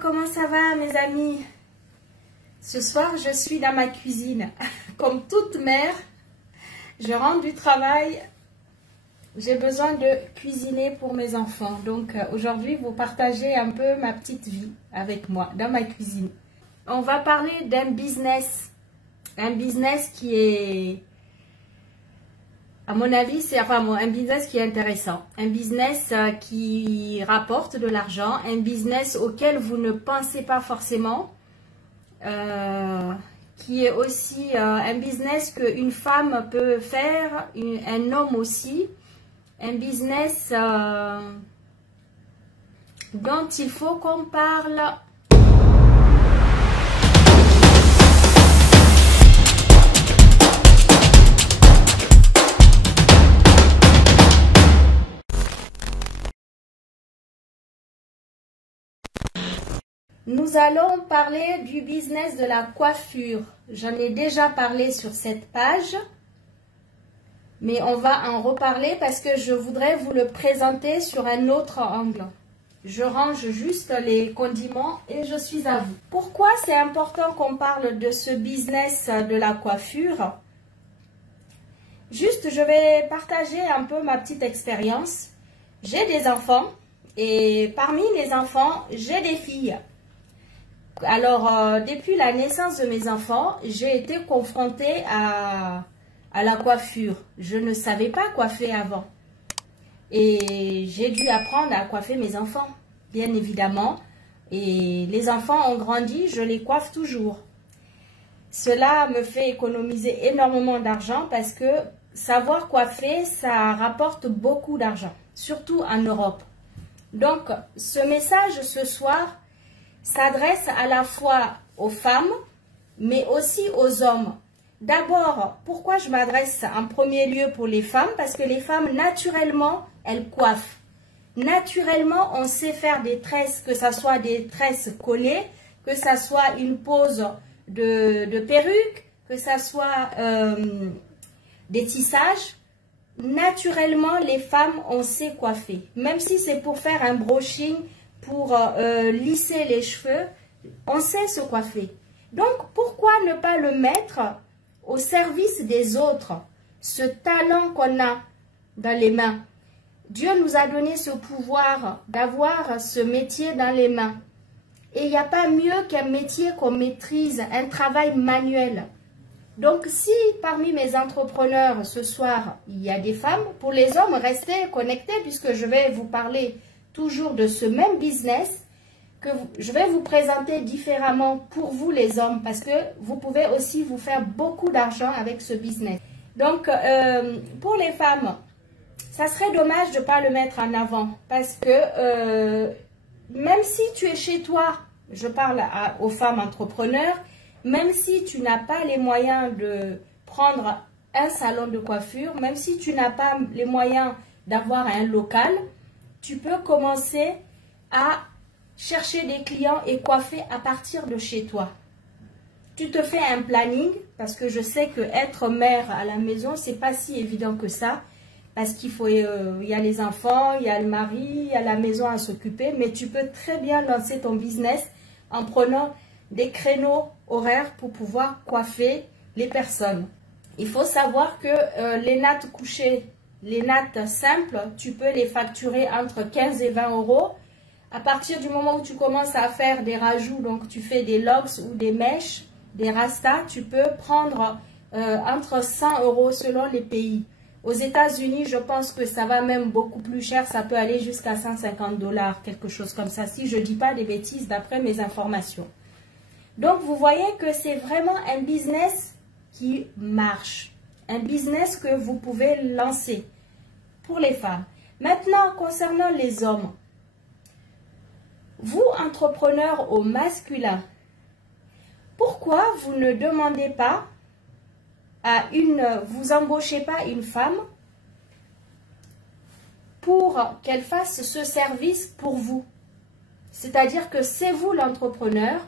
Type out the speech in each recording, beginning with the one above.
comment ça va mes amis? Ce soir, je suis dans ma cuisine. Comme toute mère, je rentre du travail, j'ai besoin de cuisiner pour mes enfants. Donc aujourd'hui, vous partagez un peu ma petite vie avec moi dans ma cuisine. On va parler d'un business. Un business qui est, à mon avis, c'est un business qui est intéressant. Un business qui rapporte de l'argent. Un business auquel vous ne pensez pas forcément. Qui est aussi un business qu'une femme peut faire, un homme aussi. Un business dont il faut qu'on parle. Nous allons parler du business de la coiffure. J'en ai déjà parlé sur cette page, mais on va en reparler parce que je voudrais vous le présenter sur un autre angle. Je range juste les condiments et je suis à vous. Pourquoi c'est important qu'on parle de ce business de la coiffure? Juste, je vais partager un peu ma petite expérience. J'ai des enfants et parmi les enfants, j'ai des filles. Alors, depuis la naissance de mes enfants, j'ai été confrontée à la coiffure. Je ne savais pas coiffer avant. Et j'ai dû apprendre à coiffer mes enfants, bien évidemment. Et les enfants ont grandi, je les coiffe toujours. Cela me fait économiser énormément d'argent parce que savoir coiffer, ça rapporte beaucoup d'argent, surtout en Europe. Donc, ce message ce soir s'adresse à la fois aux femmes, mais aussi aux hommes. D'abord, pourquoi je m'adresse en premier lieu pour les femmes? Parce que les femmes, naturellement, elles coiffent. Naturellement, on sait faire des tresses, que ce soit des tresses collées, que ce soit une pose de perruque, que ce soit des tissages. Naturellement, les femmes, on sait coiffer. Même si c'est pour faire un brushing, pour lisser les cheveux, on sait se coiffer. Donc, pourquoi ne pas le mettre au service des autres? Ce talent qu'on a dans les mains. Dieu nous a donné ce pouvoir d'avoir ce métier dans les mains. Et il n'y a pas mieux qu'un métier qu'on maîtrise, un travail manuel. Donc, si parmi mes entrepreneurs ce soir, il y a des femmes, pour les hommes, restez connectés puisque je vais vous parler toujours de ce même business que je vais vous présenter différemment pour vous les hommes parce que vous pouvez aussi vous faire beaucoup d'argent avec ce business. Donc, pour les femmes, ça serait dommage de ne pas le mettre en avant parce que même si tu es chez toi, je parle aux femmes entrepreneurs, même si tu n'as pas les moyens de prendre un salon de coiffure, même si tu n'as pas les moyens d'avoir un local, tu peux commencer à chercher des clients et coiffer à partir de chez toi. Tu te fais un planning parce que je sais que être mère à la maison, c'est pas si évident que ça. Parce qu'il faut, il y a les enfants, il y a le mari, il y a la maison à s'occuper. Mais tu peux très bien lancer ton business en prenant des créneaux horaires pour pouvoir coiffer les personnes. Il faut savoir que les nattes couchées, les nattes simples, tu peux les facturer entre 15 et 20 euros. À partir du moment où tu commences à faire des rajouts, donc tu fais des locks ou des mèches, des rastas, tu peux prendre entre 100 euros selon les pays. Aux États-Unis, je pense que ça va même beaucoup plus cher, ça peut aller jusqu'à 150 $, quelque chose comme ça, si je ne dis pas des bêtises d'après mes informations. Donc, vous voyez que c'est vraiment un business qui marche. Un business que vous pouvez lancer pour les femmes. Maintenant, concernant les hommes, vous, entrepreneurs au masculin, pourquoi vous ne demandez pas à vous embauchez pas une femme pour qu'elle fasse ce service pour vous? C'est-à-dire que c'est vous l'entrepreneur,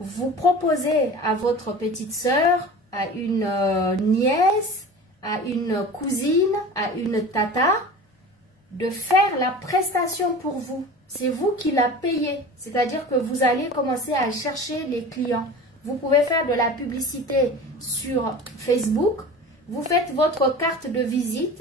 vous proposez à votre petite sœur, à une nièce, à une cousine, à une tata, de faire la prestation pour vous. c'est vous qui la payez. C'est-à-dire que vous allez commencer à chercher les clients. Vous pouvez faire de la publicité sur Facebook. Vous faites votre carte de visite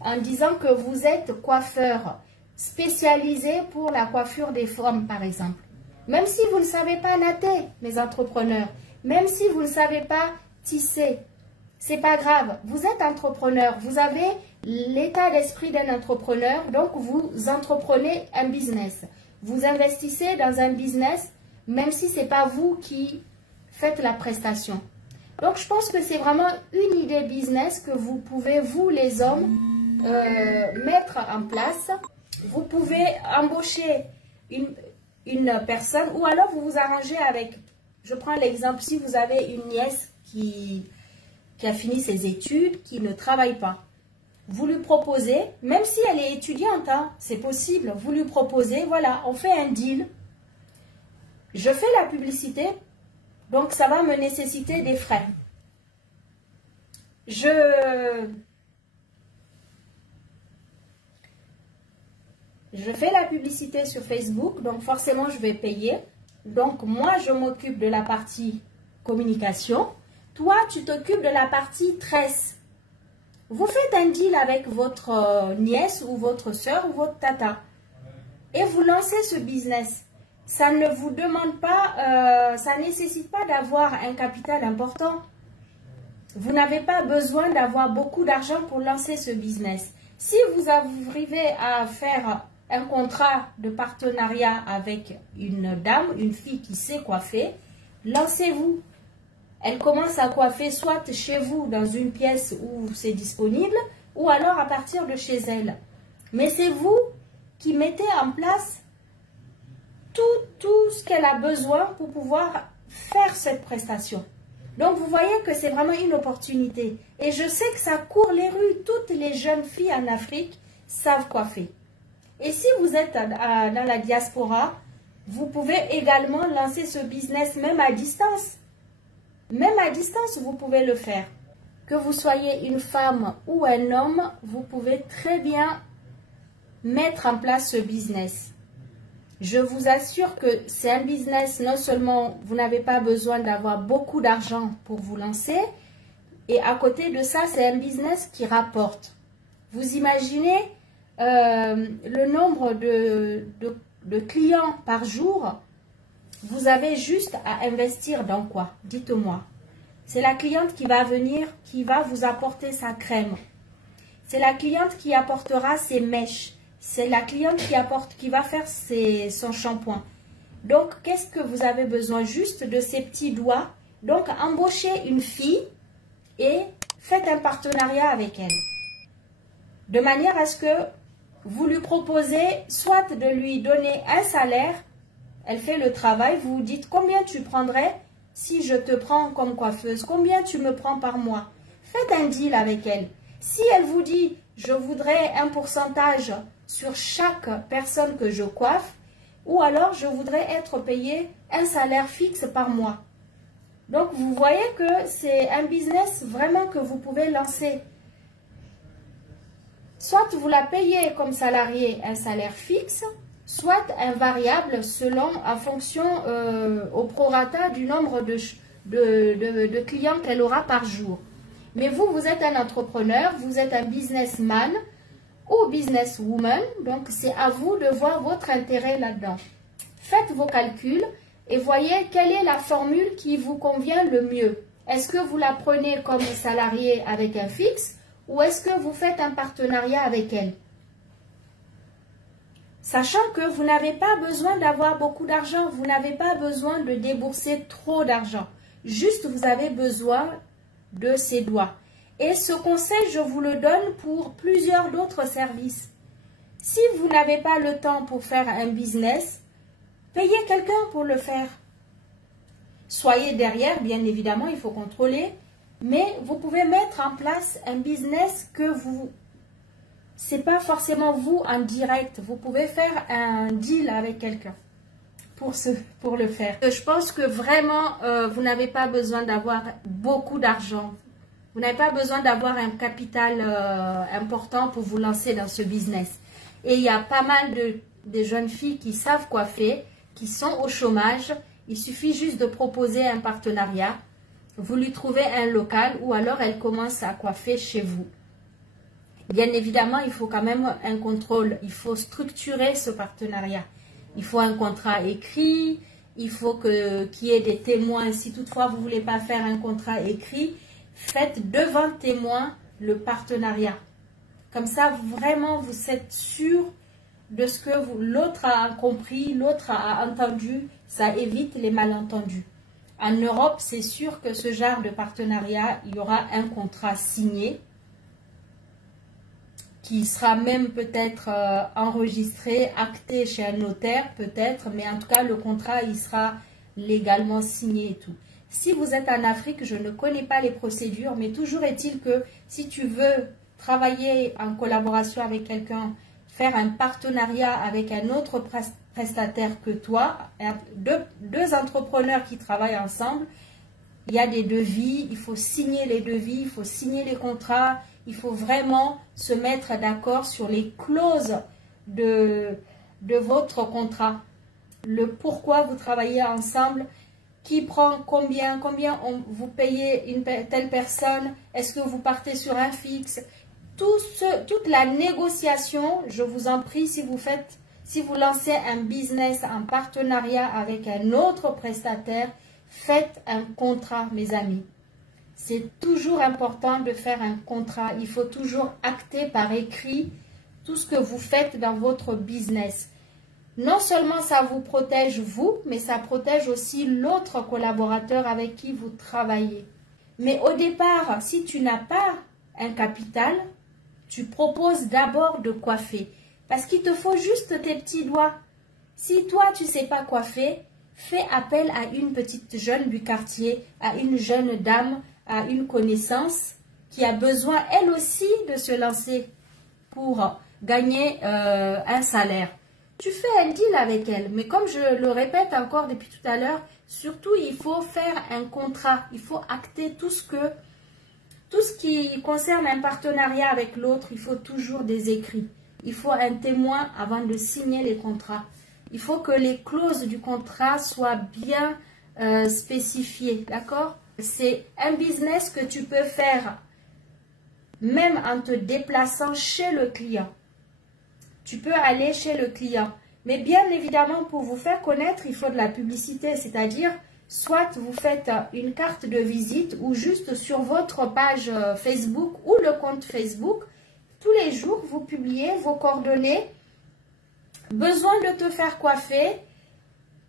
en disant que vous êtes coiffeur spécialisé pour la coiffure des femmes, par exemple. Même si vous ne savez pas natter, mes entrepreneurs, même si vous ne savez pas tisser, c'est pas grave. Vous êtes entrepreneur, vous avez l'état d'esprit d'un entrepreneur, donc vous entreprenez un business. Vous investissez dans un business, même si ce n'est pas vous qui faites la prestation. Donc, je pense que c'est vraiment une idée business que vous pouvez, vous les hommes, mettre en place. Vous pouvez embaucher une personne ou alors vous vous arrangez avec, je prends l'exemple, si vous avez une nièce qui a fini ses études, qui ne travaille pas. Vous lui proposez, même si elle est étudiante, hein, c'est possible, vous lui proposez, voilà, on fait un deal. Je fais la publicité, donc ça va me nécessiter des frais. Je fais la publicité sur Facebook, donc forcément je vais payer. Donc moi je m'occupe de la partie communication. Toi tu t'occupes de la partie tresse. Vous faites un deal avec votre nièce ou votre soeur ou votre tata. Et vous lancez ce business. Ça ne vous demande pas, ça ne nécessite pas d'avoir un capital important. Vous n'avez pas besoin d'avoir beaucoup d'argent pour lancer ce business. Si vous arrivez à faire un contrat de partenariat avec une dame, une fille qui sait coiffer, lancez-vous. Elle commence à coiffer soit chez vous dans une pièce où c'est disponible ou alors à partir de chez elle. Mais c'est vous qui mettez en place tout ce qu'elle a besoin pour pouvoir faire cette prestation. Donc vous voyez que c'est vraiment une opportunité. Et je sais que ça court les rues. Toutes les jeunes filles en Afrique savent coiffer. Et si vous êtes dans la diaspora, vous pouvez également lancer ce business même à distance. Même à distance, vous pouvez le faire. Que vous soyez une femme ou un homme, vous pouvez très bien mettre en place ce business. Je vous assure que c'est un business, non seulement vous n'avez pas besoin d'avoir beaucoup d'argent pour vous lancer, et à côté de ça, c'est un business qui rapporte. Vous imaginez le nombre de clients par jour? Vous avez juste à investir dans quoi? Dites-moi. C'est la cliente qui va venir, qui va vous apporter sa crème. C'est la cliente qui apportera ses mèches. C'est la cliente qui va faire son shampoing. Donc, qu'est-ce que vous avez besoin? Juste de ces petits doigts. Donc, embauchez une fille et faites un partenariat avec elle. De manière à ce que vous lui proposez soit de lui donner un salaire. Elle fait le travail, vous dites combien tu prendrais si je te prends comme coiffeuse, combien tu me prends par mois. Faites un deal avec elle. Si elle vous dit je voudrais un pourcentage sur chaque personne que je coiffe, ou alors je voudrais être payé un salaire fixe par mois. Donc vous voyez que c'est un business vraiment que vous pouvez lancer. Soit vous la payez comme salarié un salaire fixe, soit un variable en fonction au prorata du nombre de clients qu'elle aura par jour. Mais vous êtes un entrepreneur, vous êtes un businessman ou businesswoman, donc c'est à vous de voir votre intérêt là-dedans. Faites vos calculs et voyez quelle est la formule qui vous convient le mieux. Est-ce que vous la prenez comme salarié avec un fixe ou est-ce que vous faites un partenariat avec elle? Sachant que vous n'avez pas besoin d'avoir beaucoup d'argent, vous n'avez pas besoin de débourser trop d'argent. Juste, vous avez besoin de ses doigts. Et ce conseil, je vous le donne pour plusieurs d'autres services. Si vous n'avez pas le temps pour faire un business, payez quelqu'un pour le faire. Soyez derrière, bien évidemment, il faut contrôler. Mais vous pouvez mettre en place un business que vous... C'est pas forcément vous en direct. Vous pouvez faire un deal avec quelqu'un pour le faire. Je pense que vraiment, vous n'avez pas besoin d'avoir beaucoup d'argent. Vous n'avez pas besoin d'avoir un capital important pour vous lancer dans ce business. Et il y a pas mal des jeunes filles qui savent coiffer, qui sont au chômage. Il suffit juste de proposer un partenariat. Vous lui trouvez un local ou alors elle commence à coiffer chez vous. Bien évidemment, il faut quand même un contrôle. Il faut structurer ce partenariat. Il faut un contrat écrit. Il faut qu'il y ait des témoins. Si toutefois vous ne voulez pas faire un contrat écrit, faites devant témoins le partenariat. Comme ça, vraiment, vous êtes sûr de ce que l'autre a compris, l'autre a entendu. Ça évite les malentendus. En Europe, c'est sûr que ce genre de partenariat, il y aura un contrat signé qui sera même peut-être enregistré, acté chez un notaire peut-être, mais en tout cas, le contrat, il sera légalement signé et tout. Si vous êtes en Afrique, je ne connais pas les procédures, mais toujours est-il que si tu veux travailler en collaboration avec quelqu'un, faire un partenariat avec un autre prestataire que toi, deux entrepreneurs qui travaillent ensemble, il y a des devis, il faut signer les devis, il faut signer les contrats, il faut vraiment se mettre d'accord sur les clauses de votre contrat. Le pourquoi vous travaillez ensemble, qui prend combien vous payez une telle personne, est-ce que vous partez sur un fixe, toute la négociation, je vous en prie, si vous lancez un business en partenariat avec un autre prestataire, faites un contrat, mes amis. C'est toujours important de faire un contrat. Il faut toujours acter par écrit tout ce que vous faites dans votre business. Non seulement ça vous protège vous, mais ça protège aussi l'autre collaborateur avec qui vous travaillez. Mais au départ, si tu n'as pas un capital, tu proposes d'abord de coiffer. Parce qu'il te faut juste tes petits doigts. Si toi, tu ne sais pas coiffer, fais appel à une petite jeune du quartier, à une jeune dame, à une connaissance qui a besoin, elle aussi, de se lancer pour gagner un salaire. Tu fais un deal avec elle. Mais comme je le répète encore depuis tout à l'heure, surtout, il faut faire un contrat. Il faut acter tout ce qui concerne un partenariat avec l'autre. Il faut toujours des écrits. Il faut un témoin avant de signer les contrats. Il faut que les clauses du contrat soient bien spécifiées, d'accord? C'est un business que tu peux faire même en te déplaçant chez le client. Tu peux aller chez le client. Mais bien évidemment, pour vous faire connaître, il faut de la publicité. C'est-à-dire, soit vous faites une carte de visite ou juste sur votre page Facebook ou le compte Facebook, tous les jours, vous publiez vos coordonnées. Besoin de te faire coiffer.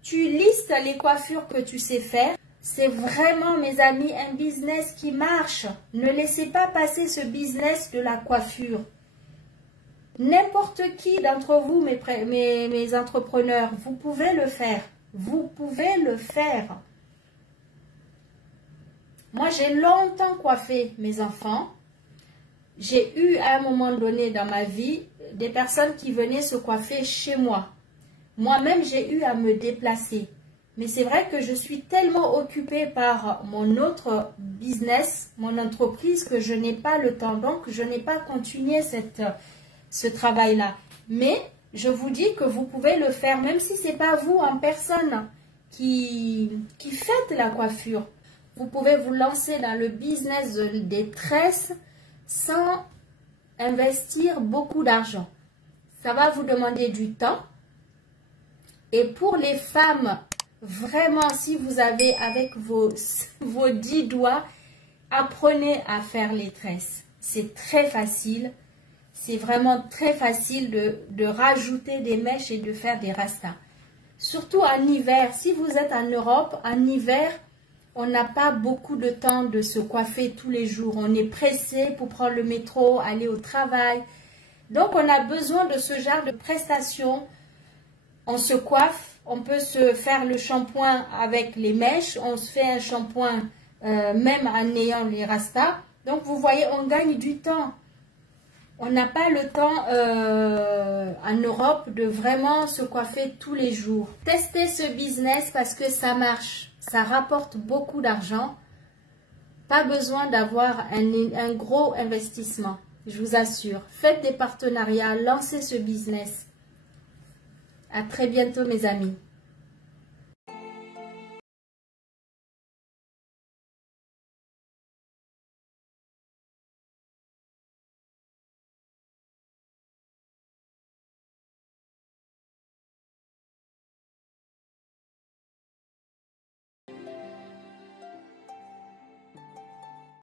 Tu listes les coiffures que tu sais faire. C'est vraiment, mes amis, un business qui marche. Ne laissez pas passer ce business de la coiffure. N'importe qui d'entre vous, mes entrepreneurs, vous pouvez le faire. Vous pouvez le faire. Moi, j'ai longtemps coiffé mes enfants. J'ai eu à un moment donné dans ma vie des personnes qui venaient se coiffer chez moi. Moi-même, j'ai eu à me déplacer. Mais c'est vrai que je suis tellement occupée par mon autre business, mon entreprise, que je n'ai pas le temps. Donc, je n'ai pas continué ce travail-là. Mais je vous dis que vous pouvez le faire, même si ce n'est pas vous en personne qui faites la coiffure. Vous pouvez vous lancer dans le business des tresses sans investir beaucoup d'argent. Ça va vous demander du temps. Et pour les femmes, vraiment, si vous avez avec vos 10 doigts, apprenez à faire les tresses. C'est très facile. C'est vraiment très facile de rajouter des mèches et de faire des rastas. Surtout en hiver. Si vous êtes en Europe, en hiver, on n'a pas beaucoup de temps de se coiffer tous les jours. On est pressé pour prendre le métro, aller au travail. Donc, on a besoin de ce genre de prestations. On se coiffe, on peut se faire le shampoing avec les mèches. On se fait un shampoing même en ayant les rastas. Donc, vous voyez, on gagne du temps. On n'a pas le temps en Europe de vraiment se coiffer tous les jours. Testez ce business parce que ça marche. Ça rapporte beaucoup d'argent. Pas besoin d'avoir un gros investissement. Je vous assure. Faites des partenariats. Lancez ce business. À très bientôt mes amis.